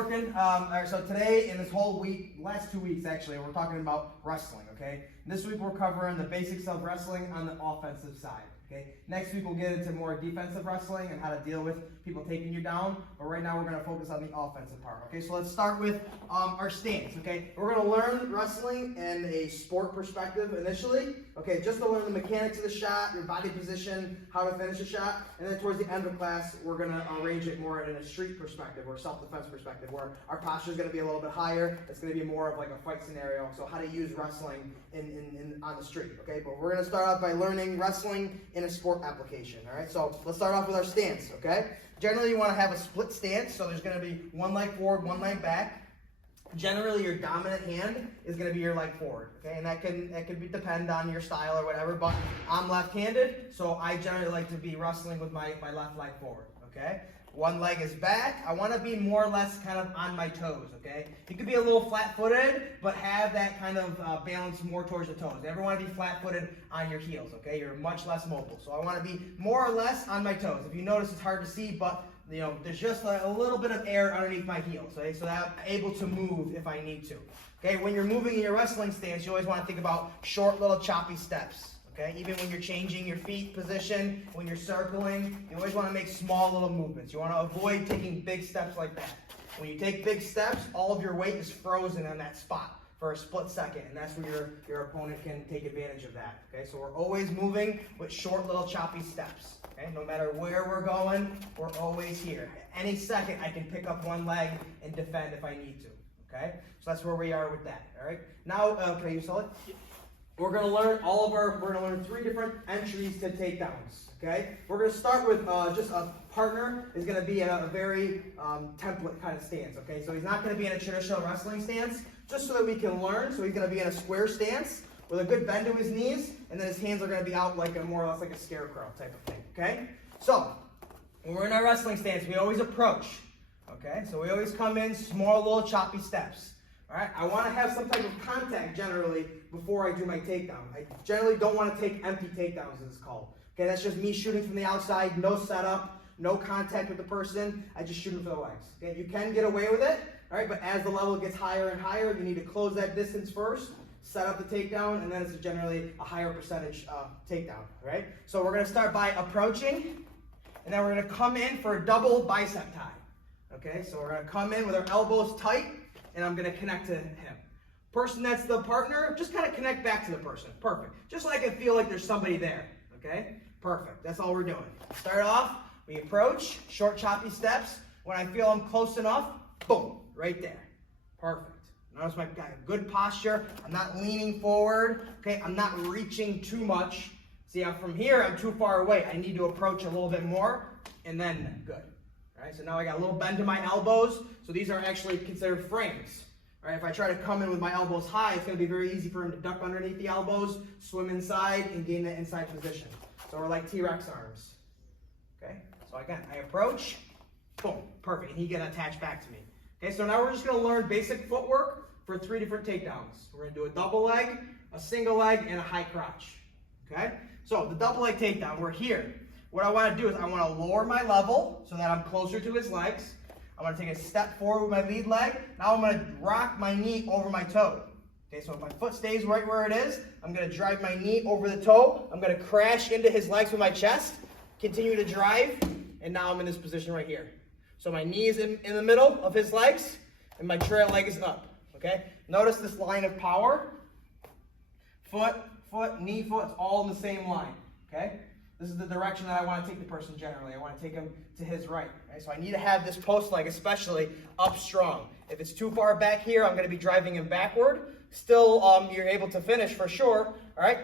working. All right, so today and this whole week, last 2 weeks actually, we're talking about wrestling, okay? This week we're covering the basics of wrestling on the offensive side, okay? Next week we'll get into more defensive wrestling and how to deal with people taking you down, but right now we're going to focus on the offensive part, okay? So let's start with our stance, okay? We're going to learn wrestling in a sport perspective initially, okay? Just to learn the mechanics of the shot, your body position, how to finish a shot, and then towards the end of class, we're going to arrange it more in a street perspective or self-defense perspective, where our posture is going to be a little bit higher. It's going to be more of like a fight scenario, so how to use wrestling on the street, okay? But we're going to start off by learning wrestling in a sport application, all right? So let's start off with our stance, okay? Generally, you want to have a split stance, so there's going to be one leg forward, one leg back. Generally, your dominant hand is going to be your leg forward, okay? And that can depend on your style or whatever, but I'm left-handed, so I generally like to be wrestling with my left leg forward, okay? One leg is back. I want to be more or less kind of on my toes, okay? You could be a little flat-footed, but have that kind of balance more towards the toes. You never want to be flat-footed on your heels, okay? You're much less mobile. So I want to be more or less on my toes. If you notice, it's hard to see, but you know, there's just a little bit of air underneath my heels, okay? So that I'm able to move if I need to. Okay, when you're moving in your wrestling stance, you always want to think about short little choppy steps. Okay, even when you're changing your feet position, when you're circling, you always want to make small little movements. You want to avoid taking big steps like that. When you take big steps, all of your weight is frozen on that spot for a split second, and that's where your opponent can take advantage of that. Okay, so we're always moving with short little choppy steps. Okay, no matter where we're going, we're always here. At any second, I can pick up one leg and defend if I need to. Okay, so that's where we are with that. All right, now can you sell it? We're going to learn we're going to learn 3 different entries to takedowns, okay? We're going to start with just a partner is going to be a very template kind of stance, okay? So he's not going to be in a traditional wrestling stance, just so that we can learn. So he's going to be in a square stance with a good bend to his knees, and then his hands are going to be out like more or less like a scarecrow type of thing, okay? So when we're in our wrestling stance, we always approach, okay? So we always come in small little choppy steps. All right, I want to have some type of contact generally before I do my takedown. I generally don't want to take empty takedowns, as it's called. Okay, that's just me shooting from the outside, no setup, no contact with the person. I just shoot him for the legs. Okay, you can get away with it, all right, but as the level gets higher and higher, you need to close that distance first, set up the takedown, and then it's generally a higher percentage takedown, all right? So we're going to start by approaching, and then we're going to come in for a double bicep tie. Okay, so we're going to come in with our elbows tight, and I'm going to connect to him. Person that's the partner, just kind of connect back to the person. Perfect. Just so I can feel like there's somebody there. Okay? Perfect. That's all we're doing. Start off, we approach, short choppy steps. When I feel I'm close enough, boom, right there. Perfect. Notice my got a good posture. I'm not leaning forward. Okay? I'm not reaching too much. See, from here, I'm too far away. I need to approach a little bit more, and then good. All right, so now I got a little bend to my elbows. So these are actually considered frames. All right, if I try to come in with my elbows high, it's going to be very easy for him to duck underneath the elbows, swim inside, and gain that inside position. So we're like T-Rex arms. Okay, so again, I approach, boom, perfect, and he gets attached back to me. Okay, so now we're just going to learn basic footwork for 3 different takedowns. We're going to do a double leg, a single leg, and a high crotch. Okay, so the double leg takedown, we're here. What I want to do is I want to lower my level so that I'm closer to his legs. I want to take a step forward with my lead leg. Now I'm going to rock my knee over my toe. Okay, so if my foot stays right where it is, I'm going to drive my knee over the toe. I'm going to crash into his legs with my chest, continue to drive, and now I'm in this position right here. So my knee is in the middle of his legs, and my trail leg is up. Okay, notice this line of power. Foot, knee, foot, it's all in the same line. Okay. This is the direction that I want to take the person generally. I want to take him to his right. Okay? So I need to have this post leg especially up strong. If it's too far back here, I'm going to be driving him backward. Still, you're able to finish for sure. All right.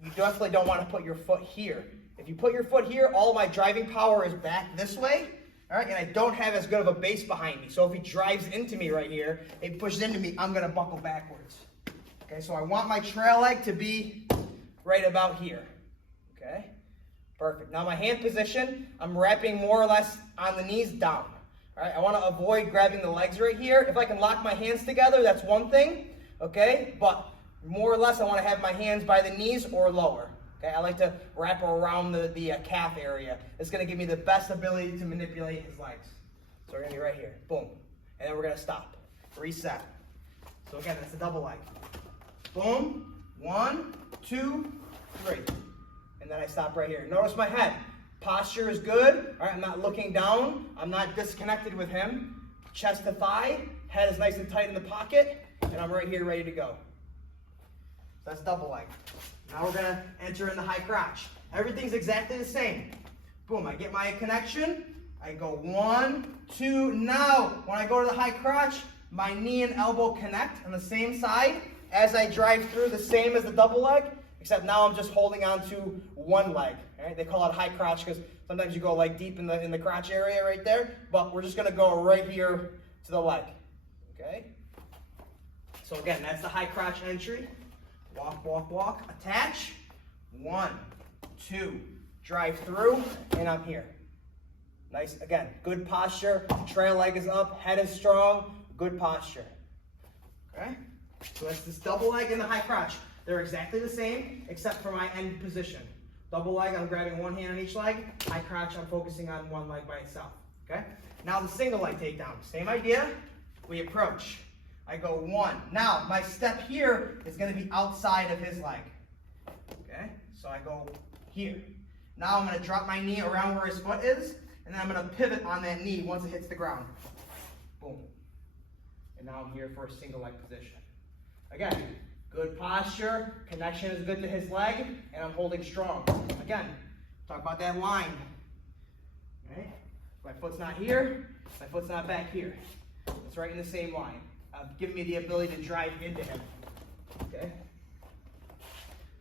You definitely don't want to put your foot here. If you put your foot here, all my driving power is back this way. All right, and I don't have as good of a base behind me. So if he drives into me right here, he pushes into me, I'm going to buckle backwards. Okay, so I want my trail leg to be right about here. Okay. Perfect. Now my hand position, I'm wrapping more or less on the knees down. All right, I want to avoid grabbing the legs right here. If I can lock my hands together, that's one thing. Okay, but more or less I want to have my hands by the knees or lower. Okay, I like to wrap around the calf area. It's going to give me the best ability to manipulate his legs. So we're going to be right here. Boom. and then we're gonna stop. Reset. So again, that's a double leg. Boom, 1, 2, 3. And then I stop right here. Notice my head. Posture is good. All right, I'm not looking down. I'm not disconnected with him. Chest to thigh. Head is nice and tight in the pocket. And I'm right here ready to go. So that's double leg. Now we're going to enter in the high crotch. Everything's exactly the same. Boom, I get my connection. I go 1, 2. Now, when I go to the high crotch, my knee and elbow connect on the same side as I drive through, the same as the double leg. Except now I'm just holding on to one leg. Right? They call it high crotch because sometimes you go like deep in the crotch area right there. But we're just going to go right here to the leg. Okay? So again, that's the high crotch entry. Walk, walk, walk. Attach. 1, 2. Drive through, and I'm here. Nice. Again, good posture. Trail leg is up. Head is strong. Good posture. Okay? So that's this double leg and the high crotch. They're exactly the same, except for my end position. Double leg, I'm grabbing one hand on each leg. High crotch, I'm focusing on one leg by itself. Okay? Now the single leg takedown. Same idea. We approach. I go 1. Now, my step here is going to be outside of his leg. Okay? So I go here. Now I'm going to drop my knee around where his foot is, and then I'm going to pivot on that knee once it hits the ground. Boom. And now I'm here for a single leg position. Again, good posture, connection is good to his leg, and I'm holding strong. Again, talk about that line. Right? My foot's not here, my foot's not back here. It's right in the same line. Giving me the ability to drive into him. Okay?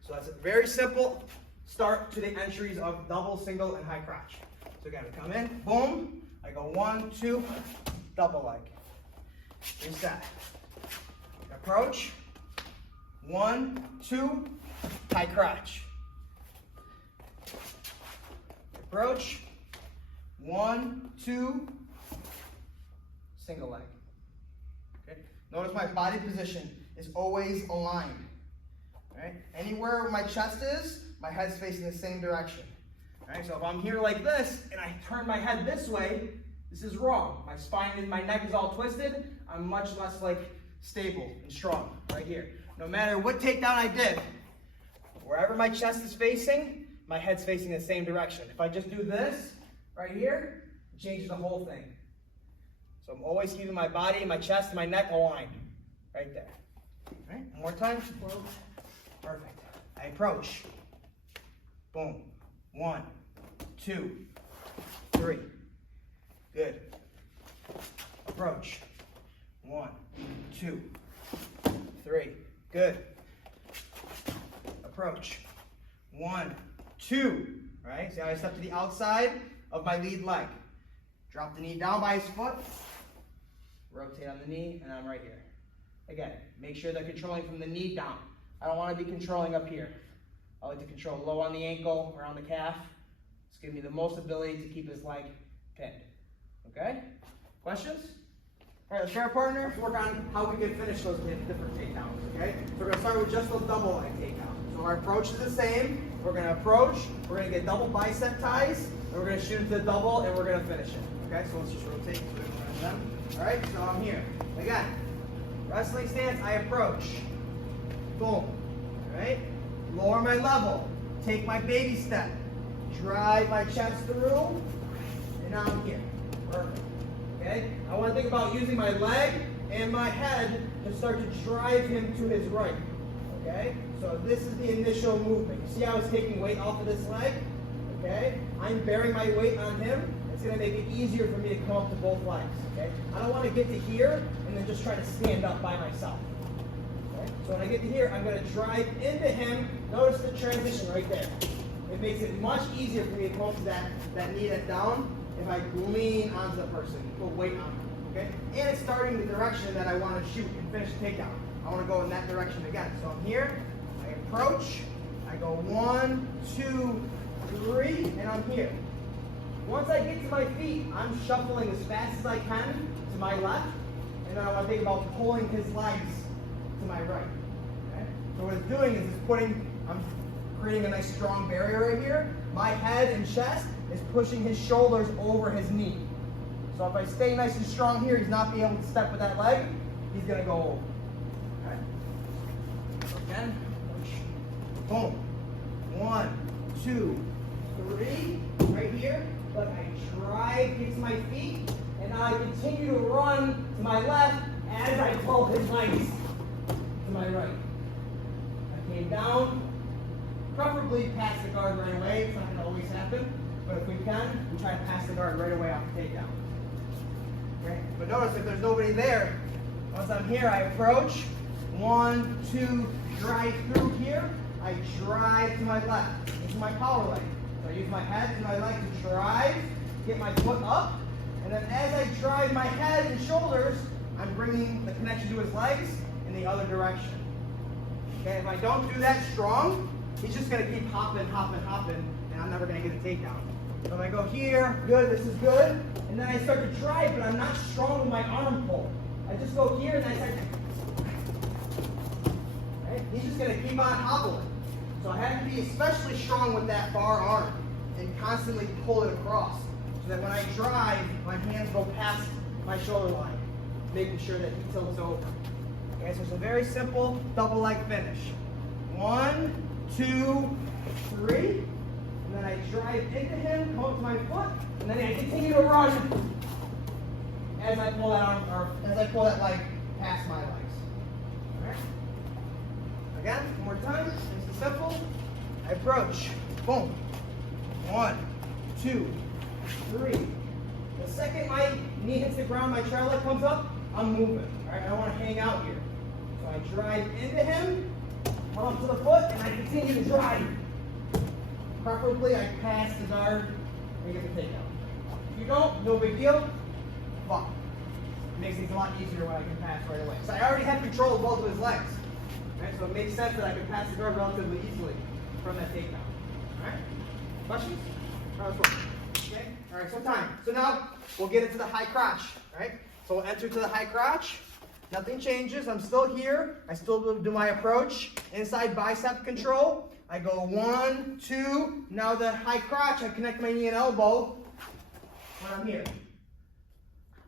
So that's a very simple start to the entries of double, single, and high crotch. So again, we come in, boom, I go 1, 2, double leg. Reset. Approach. 1, 2, high crotch. Approach. 1, 2, single leg. Okay. Notice my body position is always aligned. Right? Anywhere my chest is, my head's facing the same direction. Right? So if I'm here like this and I turn my head this way, this is wrong. My spine and my neck is all twisted. I'm much less stable and strong right here. No matter what takedown I did, wherever my chest is facing, my head's facing the same direction. If I just do this right here, it changes the whole thing. So I'm always keeping my body, my chest, and my neck aligned. Right there. All right, one more time. Perfect. I approach. Boom. 1, 2, 3. Good. Approach. 1, 2, 3. Good. Approach. 1, 2. Right? See how I step to the outside of my lead leg. Drop the knee down by his foot. Rotate on the knee, and I'm right here. Again, make sure they're controlling from the knee down. I don't want to be controlling up here. I like to control low on the ankle, around the calf. It's giving me the most ability to keep his leg pinned. Okay? Questions? All right, let's try our partner. Let's work on how we can finish those different takedowns. Okay? So we're going to start with just those double leg takedowns. So our approach is the same. We're going to approach. We're going to get double bicep ties. And we're going to shoot into the double, and we're going to finish it. Okay? So let's just rotate to them. All right? So I'm here. Again, wrestling stance. I approach. Boom. All right? Lower my level. Take my baby step. Drive my chest through. And now I'm here. Perfect. Okay? I want to think about using my leg and my head to start to drive him to his right. Okay? So this is the initial movement. You see how it's taking weight off of this leg? Okay? I'm bearing my weight on him. It's going to make it easier for me to come up to both legs. Okay? I don't want to get to here and then just try to stand up by myself. Okay? So when I get to here, I'm going to drive into him. Notice the transition right there. It makes it much easier for me to come up to that knee that's down if I lean onto the person, put weight on them. Okay? And it's starting the direction that I want to shoot and finish the takedown. I want to go in that direction again. So I'm here, I approach, I go 1, 2, 3, and I'm here. Once I get to my feet, I'm shuffling as fast as I can to my left, and then I want to think about pulling his legs to my right. Okay? So what it's doing is I'm creating a nice strong barrier right here. My head and chest is pushing his shoulders over his knee. So if I stay nice and strong here, he's not being able to step with that leg. He's going to go over. Okay. So again, boom. 1, 2, 3. Right here. Look, I drive into my feet, and now I continue to run to my left as I pull his legs to my right. I came down, preferably pass the guard right away. It's not going to always happen, but if we can, we try to pass the guard right away off the takedown. Okay? But notice if there's nobody there, once I'm here, I approach. 1, 2, drive through here. I drive to my left. This is my power leg. So I use my head and my leg to drive, get my foot up, and then as I drive my head and shoulders, I'm bringing the connection to his legs in the other direction. Okay, if I don't do that strong, he's just going to keep hopping, and I'm never going to get a takedown. So if I go here, good, this is good, and then I start to drive, but I'm not strong with my arm pull. I just go here, and I start to... Right? He's just going to keep on hobbling. So I have to be especially strong with that bar arm and constantly pull it across so that when I drive, my hands go past my shoulder line, making sure that he tilts over. Okay, so it's a very simple double leg finish. 1, 2, 3, and then I drive into him, come up to my foot, and then I continue to run as I pull that arm, or as I pull that leg past my legs. All right. Again, one more time. Nice and simple. I approach. Boom. 1, 2, 3. The second my knee hits the ground, my trail leg comes up, I'm moving. All right, I don't want to hang out here. So I drive into him, come up to the foot, and I continue to drive. Preferably, I pass the guard and get the takedown. If you don't, no big deal. Fuck. It makes things a lot easier when I can pass right away. So I already have control of both of his legs. Right, so it makes sense that I can pass the guard relatively easily from that takedown. All right? Questions? All right, let's go. Okay? All right, so time. So now we'll get into the high crotch. All right? So we'll enter to the high crotch. Nothing changes. I'm still here. I still do my approach. Inside bicep control. I go 1, 2. Now the high crotch, I connect my knee and elbow when I'm here.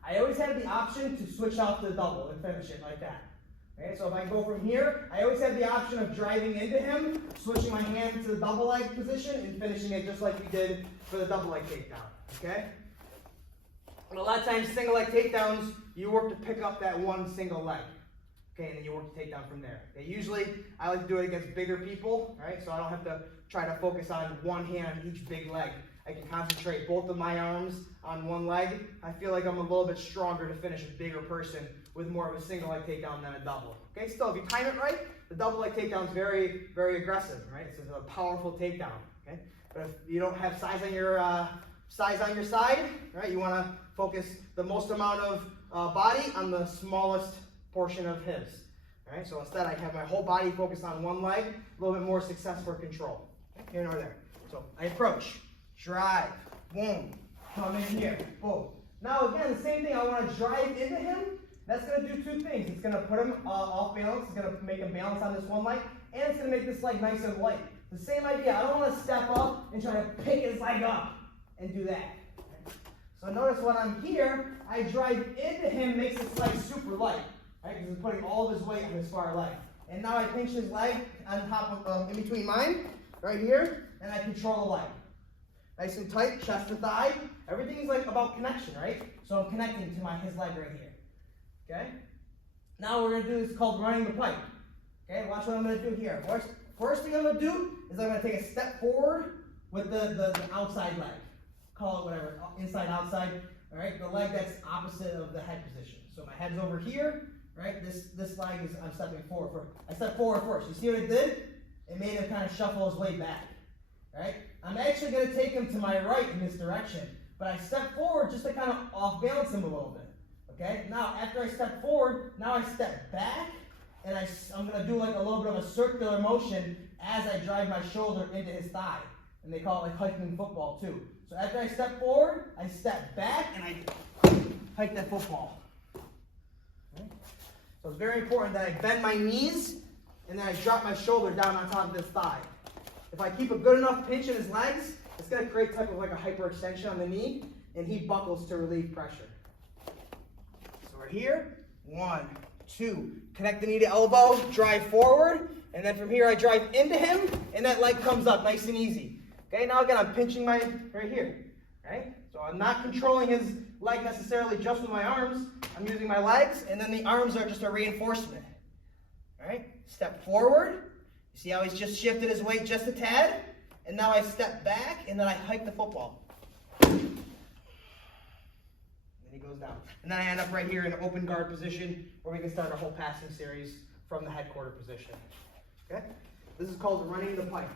I always have the option to switch out to the double and finish it like that. Okay, so if I go from here, I always have the option of driving into him, switching my hand to the double leg position, and finishing it just like we did for the double leg takedown. Okay? And a lot of times, single leg takedowns, you work to pick up that one single leg. Okay, and then you work to take down from there. Okay, usually, I like to do it against bigger people, right? So I don't have to try to focus on one hand on each big leg. I can concentrate both of my arms on one leg. I feel like I'm a little bit stronger to finish a bigger person with more of a single leg takedown than a double. Okay, still, if you time it right, the double leg takedown is very, very aggressive, right? It's a powerful takedown, okay? But if you don't have size on your side, right? You want to focus the most amount of body on the smallest portion of his. All right, so instead I have my whole body focused on one leg, a little bit more success for control. Okay? Here nor there. So I approach, drive, boom, come in here, boom. Now again, the same thing, I want to drive into him. That's going to do two things. It's going to put him off balance, it's going to make him balance on this one leg, and it's going to make this leg nice and light. The same idea, I don't want to step up and try to pick his leg up and do that. Okay? So notice when I'm here, I drive into him, makes his leg super light. Right, because he's putting all of his weight on his far leg. And now I pinch his leg on top of, in between mine, right here, and I control the leg. Nice and tight, chest to thigh. Everything is like about connection, right? So I'm connecting to his leg right here. Okay? Now we're going to do this called running the pipe. Okay, watch what I'm going to do here. First thing I'm going to do is I'm going to take a step forward with the outside leg. Call it whatever, inside, outside. All right, the leg that's opposite of the head position. So my head's over here. Right, this leg is, I'm stepping forward first. I stepped forward first. You see what it did? It made him kind of shuffle his way back. Right? I'm actually going to take him to my right in this direction, but I step forward just to kind of off balance him a little bit. Okay? Now, after I step forward, now I step back, and I'm going to do like a little bit of a circular motion as I drive my shoulder into his thigh. And they call it like hiking in football too. So after I step forward, I step back, and I hike that football. Okay? So it's very important that I bend my knees and then I drop my shoulder down on top of this thigh. If I keep a good enough pinch in his legs, it's going to create type of like a hyperextension on the knee, and he buckles to relieve pressure. Right here, 1, 2. Connect the knee to elbow, drive forward, and then from here I drive into him, and that leg comes up nice and easy. Okay, now again I'm pinching my, right here, right? So I'm not controlling his leg necessarily just with my arms, I'm using my legs, and then the arms are just a reinforcement. All right, step forward. You see how he's just shifted his weight just a tad? And now I step back, and then I hike the football. And he goes down. And then I end up right here in an open guard position where we can start a whole passing series from the headquarter position. Okay? This is called running the pipe.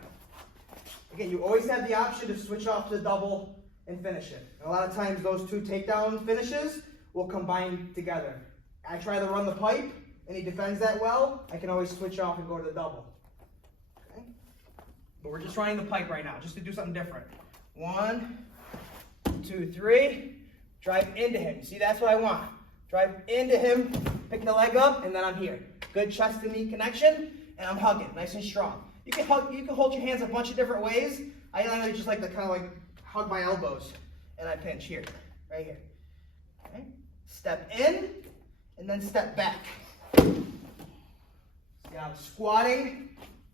Again, you always have the option to switch off to the double and finish it. And a lot of times those two takedown finishes will combine together. I try to run the pipe, and he defends that well. I can always switch off and go to the double. Okay? But we're just running the pipe right now, just to do something different. 1, 2, 3. Drive into him. You see, that's what I want. Drive into him, pick the leg up, and then I'm here. Good chest to knee connection, and I'm hugging, nice and strong. You can hold your hands a bunch of different ways. I literally just like to kind of like hug my elbows, and I pinch here, right here. Okay? Step in, and then step back. See how I'm squatting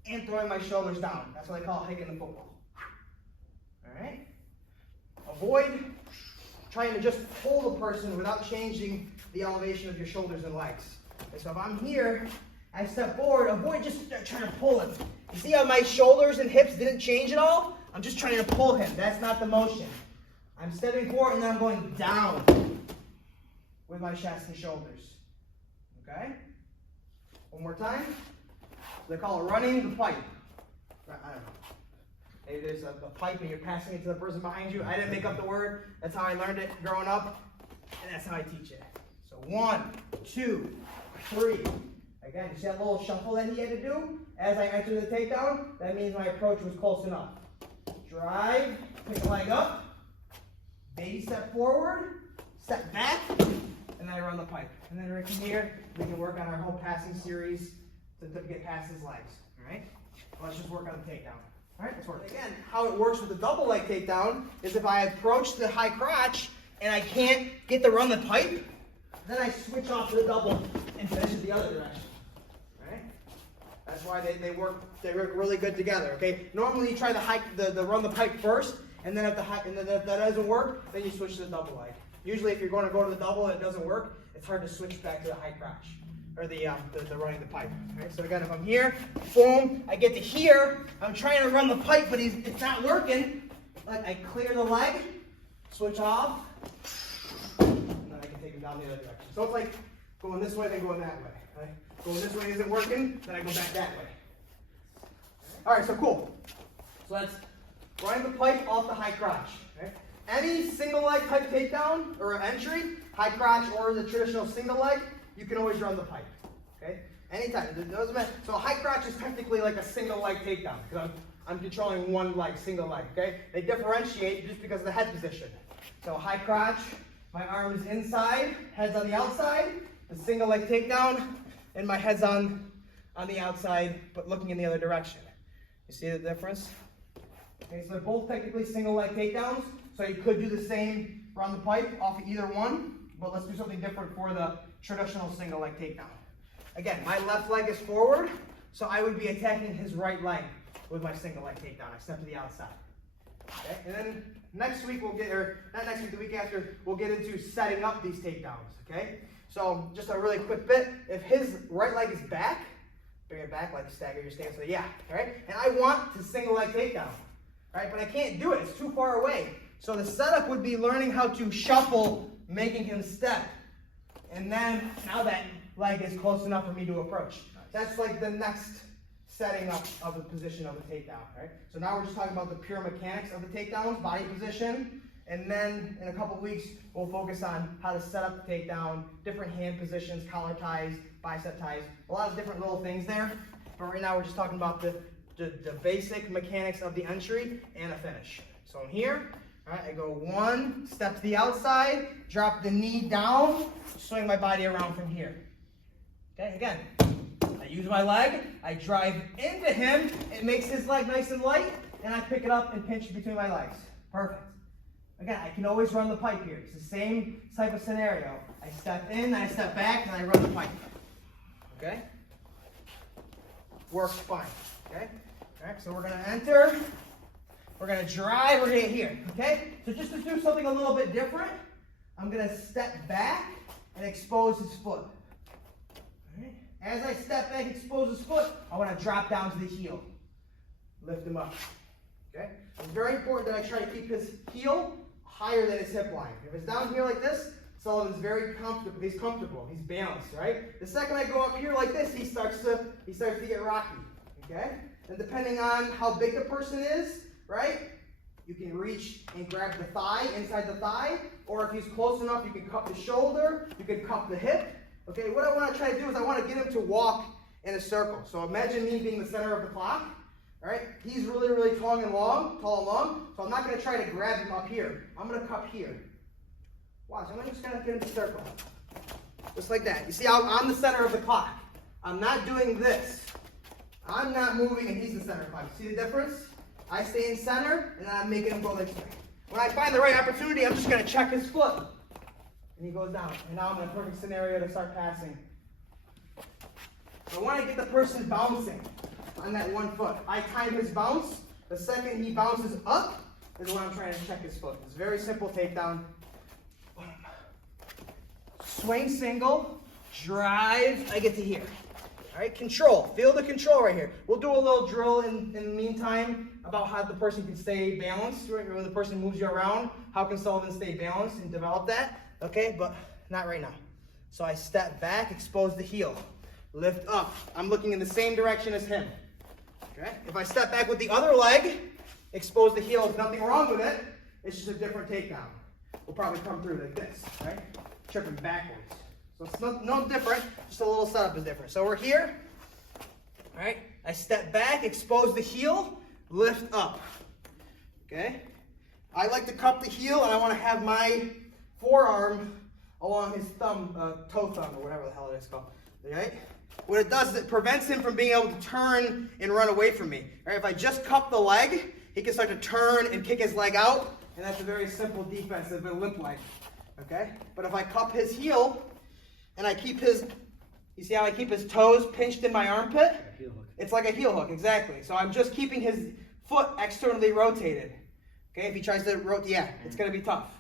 and throwing my shoulders down. That's what I call hiking the football. All right? Avoid trying to just pull the person without changing the elevation of your shoulders and legs. Okay, so if I'm here, I step forward, avoid just trying to pull him. You see how my shoulders and hips didn't change at all? I'm just trying to pull him. That's not the motion. I'm stepping forward and then I'm going down with my chest and shoulders. Okay? One more time. They call it running the pipe. I don't know. Maybe there's a pipe and you're passing it to the person behind you. I didn't make up the word. That's how I learned it growing up. And that's how I teach it. So 1, 2, 3. Again, you see that little shuffle that he had to do? As I entered the takedown, that means my approach was close enough. Drive, pick the leg up, baby step forward, step back, and I run the pipe. And then right from here, we can work on our whole passing series to get past his legs. All right? Let's just work on the takedown. All right, let's work. Again, how it works with the double leg takedown is if I approach the high crotch and I can't get to run the pipe, then I switch off to the double and finish it the other direction. All right? That's why they work really good together. Okay? Normally you try the run the pipe first, and then if that doesn't work, then you switch to the double leg. Usually, if you're going to go to the double and it doesn't work, it's hard to switch back to the high crotch. Or the running the pipe. Right? So again, if I'm here, boom, I get to here, I'm trying to run the pipe, but it's not working. Like I clear the leg, switch off, and then I can take him down the other direction. So it's like going this way, then going that way. Right? Going this way isn't working, then I go back that way. All right, so cool. So that's running the pipe off the high crotch. Okay? Any single leg type takedown or entry, high crotch or the traditional single leg, you can always run the pipe, okay? Anytime, it doesn't matter. So a high crotch is technically like a single leg takedown because I'm controlling one leg, single leg, okay? They differentiate just because of the head position. So high crotch, my arm is inside, head's on the outside, the single leg takedown, and my head's on the outside, but looking in the other direction. You see the difference? Okay, so they're both technically single leg takedowns, so you could do the same run the pipe off of either one, but let's do something different for the traditional single leg takedown. Again, my left leg is forward, so I would be attacking his right leg with my single leg takedown. I step to the outside. Okay? And then next week we'll get, or not next week, the week after, we'll get into setting up these takedowns. Okay? So just a really quick bit. If his right leg is back, bring it back like stagger your stance. So yeah, right? And I want to single leg takedown, right? But I can't do it. It's too far away. So the setup would be learning how to shuffle, making him step. And then, now that leg is close enough for me to approach. That's like the next setting up of the position of the takedown, right? So now we're just talking about the pure mechanics of the takedowns, body position, and then in a couple weeks, we'll focus on how to set up the takedown, different hand positions, collar ties, bicep ties, a lot of different little things there. But right now, we're just talking about the basic mechanics of the entry and a finish. So I'm here. All right, I go 1 step to the outside, drop the knee down, swing my body around from here. Okay, again, I use my leg, I drive into him, it makes his leg nice and light, and I pick it up and pinch between my legs. Perfect. Again, I can always run the pipe here. It's the same type of scenario. I step in, I step back, and I run the pipe. Okay? Works fine. Okay? All right, so we're going to enter. We're going to drive. We're going to get here. Okay? So just to do something a little bit different, I'm going to step back and expose his foot. All right? As I step back, expose his foot, I want to drop down to the heel. Lift him up. Okay? It's very important that I try to keep his heel higher than his hip line. If it's down here like this, Sullivan's very comfortable. He's comfortable. He's balanced, right? The second I go up here like this, he starts to get rocky. Okay? And depending on how big the person is, right? You can reach and grab the thigh, inside the thigh, or if he's close enough, you can cup the shoulder, you can cup the hip. Okay, what I want to try to do is I want to get him to walk in a circle. So imagine me being the center of the clock. All right, he's really, really tall and long, so I'm not going to try to grab him up here. I'm going to cup here. Watch, I'm just going to get him to circle. Just like that. You see how I'm the center of the clock. I'm not doing this. I'm not moving and he's the center of the clock. See the difference? I stay in center and then I'm making him go this way. When I find the right opportunity, I'm just going to check his foot. And he goes down. And now I'm in a perfect scenario to start passing. I want to get the person bouncing on that one foot. I time his bounce. The second he bounces up is when I'm trying to check his foot. It's a very simple takedown. Swing single, drive, I get to here. All right, control. Feel the control right here. We'll do a little drill in the meantime about how the person can stay balanced. Right? When the person moves you around, how can Sullivan stay balanced and develop that? Okay, but not right now. So I step back, expose the heel, lift up. I'm looking in the same direction as him. Okay? If I step back with the other leg, expose the heel, there's nothing wrong with it. It's just a different takedown. We'll probably come through like this, right? Tripping backwards. So it's no different, just a little setup is different. So we're here, all right? I step back, expose the heel, lift up, okay? I like to cup the heel and I want to have my forearm along his thumb, toe thumb, or whatever the hell it is called, okay? What it does is it prevents him from being able to turn and run away from me. All right, if I just cup the leg, he can start to turn and kick his leg out, and that's a very simple defense of a limp leg, okay? But if I cup his heel, and I keep his, you see how I keep his toes pinched in my armpit? Heel hook. It's like a heel hook, exactly. So I'm just keeping his foot externally rotated. Okay, if he tries to rotate, yeah, it's going to be tough.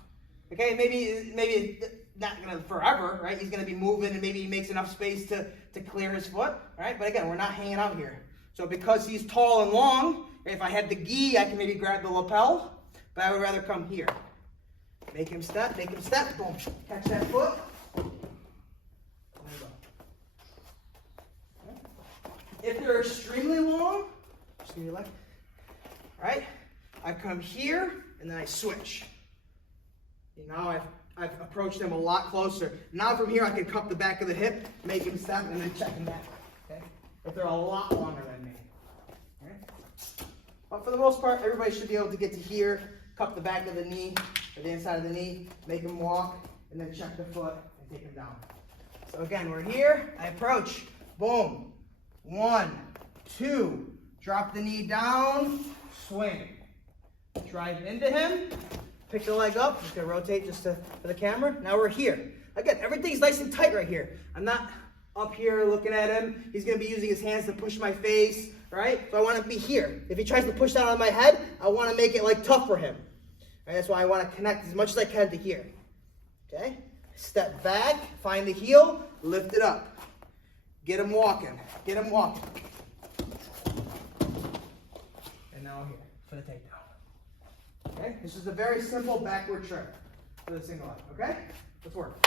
Okay, maybe not going to forever, right? He's going to be moving and maybe he makes enough space to clear his foot, right? But again, we're not hanging out here. So because he's tall and long, if I had the gi, I can maybe grab the lapel, but I would rather come here. Make him step, boom. Catch that foot. If they're extremely long, just give me a leg. All right, I come here and then I switch. And now I've approached them a lot closer. Now from here I can cup the back of the hip, make him step, and then check him back. Okay, if they're a lot longer than me. All right, but for the most part, everybody should be able to get to here, cup the back of the knee or the inside of the knee, make him walk, and then check the foot and take him down. So again, we're here. I approach. Boom. 1, 2, drop the knee down, swing. Drive into him, pick the leg up, just gonna rotate just for the camera. Now we're here. Again, everything's nice and tight right here. I'm not up here looking at him. He's gonna be using his hands to push my face, right? So I wanna be here. If he tries to push down on my head, I wanna make it like tough for him. Right? That's why I wanna connect as much as I can to here. Okay? Step back, find the heel, lift it up. Get him walking. Get him walking. And now here for the takedown. Okay? This is a very simple backward trip for the single leg. Okay? Let's work.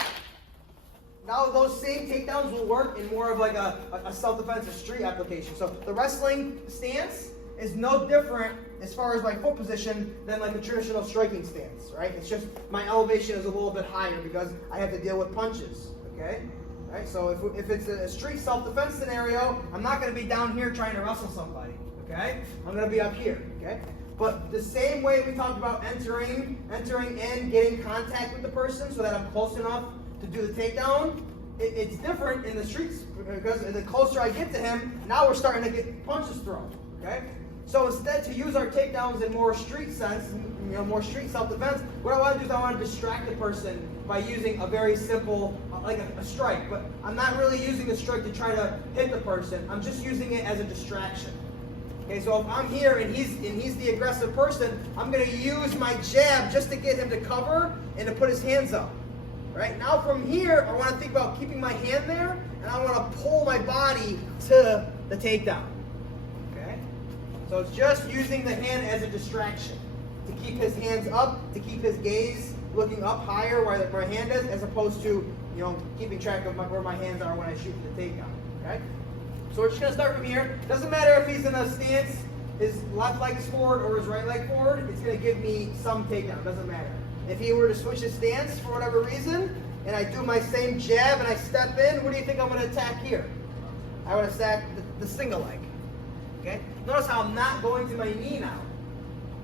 Now those same takedowns will work in more of like a self-defense or street application. So the wrestling stance is no different as far as my foot position than like a traditional striking stance, right? It's just my elevation is a little bit higher because I have to deal with punches. Okay? Right, so if it's a street self-defense scenario, I'm not going to be down here trying to wrestle somebody, okay? I'm going to be up here, okay? But the same way we talked about entering in, getting contact with the person so that I'm close enough to do the takedown, it's different in the streets because the closer I get to him, now we're starting to get punches thrown, okay? So instead, to use our takedowns in more street sense, more street self-defense, what I want to do is I want to distract the person by using a very simple, like a strike. But I'm not really using the strike to try to hit the person. I'm just using it as a distraction. Okay, so if I'm here and he's the aggressive person, I'm going to use my jab just to get him to cover and to put his hands up. Right? Now from here, I want to think about keeping my hand there, and I want to pull my body to the takedown. Okay? So it's just using the hand as a distraction to keep his hands up, to keep his gaze looking up higher where my hand is, as opposed to keeping track of where my hands are when I shoot the takedown. Okay? So we're just going to start from here. Doesn't matter if he's in a stance, his left leg is forward or his right leg forward, it's going to give me some takedown. Doesn't matter. If he were to switch his stance for whatever reason, and I do my same jab and I step in, what do you think I'm going to attack here? I would attack the single leg. Okay? Notice how I'm not going to my knee now.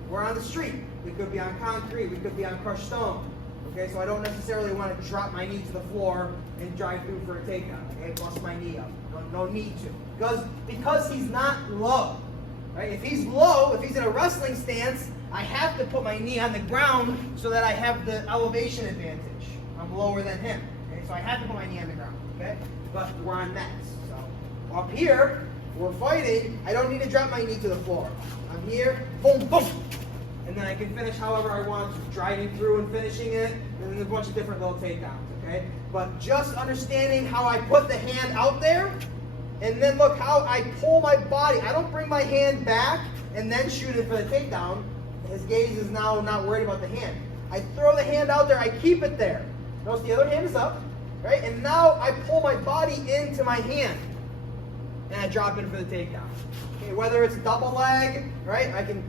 We're on the street. We could be on concrete. We could be on crushed stone. Okay, so I don't necessarily want to drop my knee to the floor and drive through for a takedown. Okay, bust my knee up. No need to. Because he's not low. Right? If he's low, if he's in a wrestling stance, I have to put my knee on the ground so that I have the elevation advantage. I'm lower than him. Okay, so I have to put my knee on the ground. Okay, but we're on mats. So up here, we're fighting. I don't need to drop my knee to the floor. I'm here. Boom, boom. And then I can finish however I want to, driving through and finishing it, and then a bunch of different little takedowns, okay? But just understanding how I put the hand out there, and then look how I pull my body. I don't bring my hand back and then shoot it for the takedown. His gaze is now not worried about the hand. I throw the hand out there, I keep it there. Notice the other hand is up, right? And now I pull my body into my hand, and I drop in for the takedown. Okay, whether it's a double leg, right? I can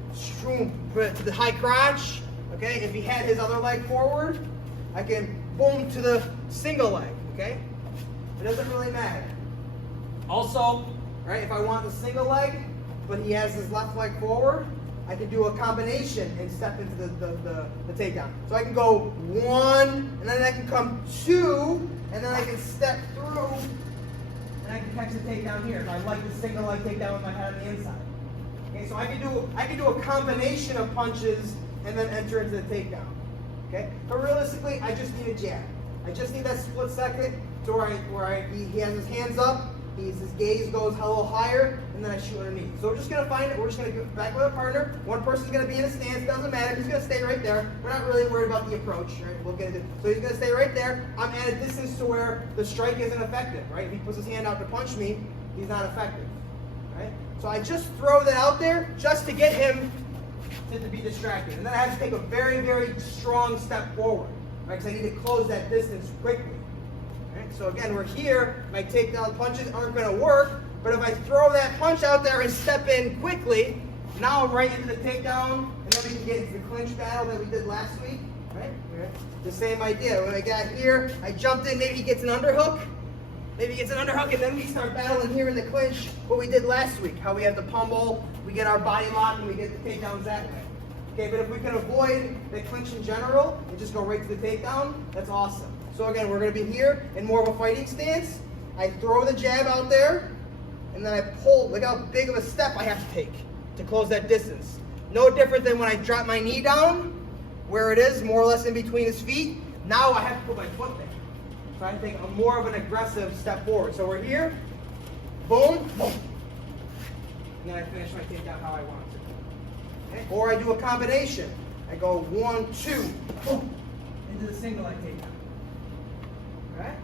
put it to the high crotch. Okay, if he had his other leg forward, I can boom to the single leg. Okay, it doesn't really matter. Also, right? If I want the single leg, but he has his left leg forward, I can do a combination and step into the takedown. So I can go 1, and then I can come 2, and then I can step through. And I can catch the takedown here. If I like the single leg takedown with my head on the inside. Okay, so I can do a combination of punches and then enter into the takedown. Okay, but realistically, I just need a jab. I just need that split second to where he has his hands up, his gaze goes a little higher, and then I shoot underneath. So we're just gonna find it. We're just gonna go back with a partner. One person's gonna be in a stance. Doesn't matter. He's gonna stay right there. We're not really worried about the approach. Right? We'll get it. So he's gonna stay right there. I'm at a distance to where the strike isn't effective. Right? If he puts his hand out to punch me, he's not effective. Right? So I just throw that out there just to get him to be distracted, and then I have to take a very, very strong step forward. Right? Because I need to close that distance quickly. Right? So again, we're here. My takedown punches aren't going to work. But if I throw that punch out there and step in quickly, now I'm right into the takedown, and then we can get into the clinch battle that we did last week, right? The same idea. When I got here, I jumped in, maybe he gets an underhook, and then we start battling here in the clinch, what we did last week, how we have the pummel, we get our body lock, and we get the takedowns that way. Okay, but if we can avoid the clinch in general and just go right to the takedown, that's awesome. So again, we're going to be here in more of a fighting stance. I throw the jab out there, and then I pull. Look how big of a step I have to take to close that distance. No different than when I drop my knee down, where it is, more or less in between his feet. Now I have to put my foot there. So I take more of an aggressive step forward. So we're here, boom, boom. And then I finish my takedown how I want to. Okay? Or I do a combination. I go 1, 2, boom, into the single leg takedown. Okay?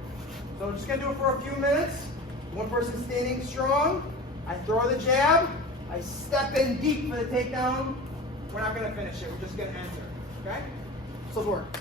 So I'm just going to do it for a few minutes. One person standing strong. I throw the jab. I step in deep for the takedown. We're not going to finish it. We're just going to enter. Okay? So let's work.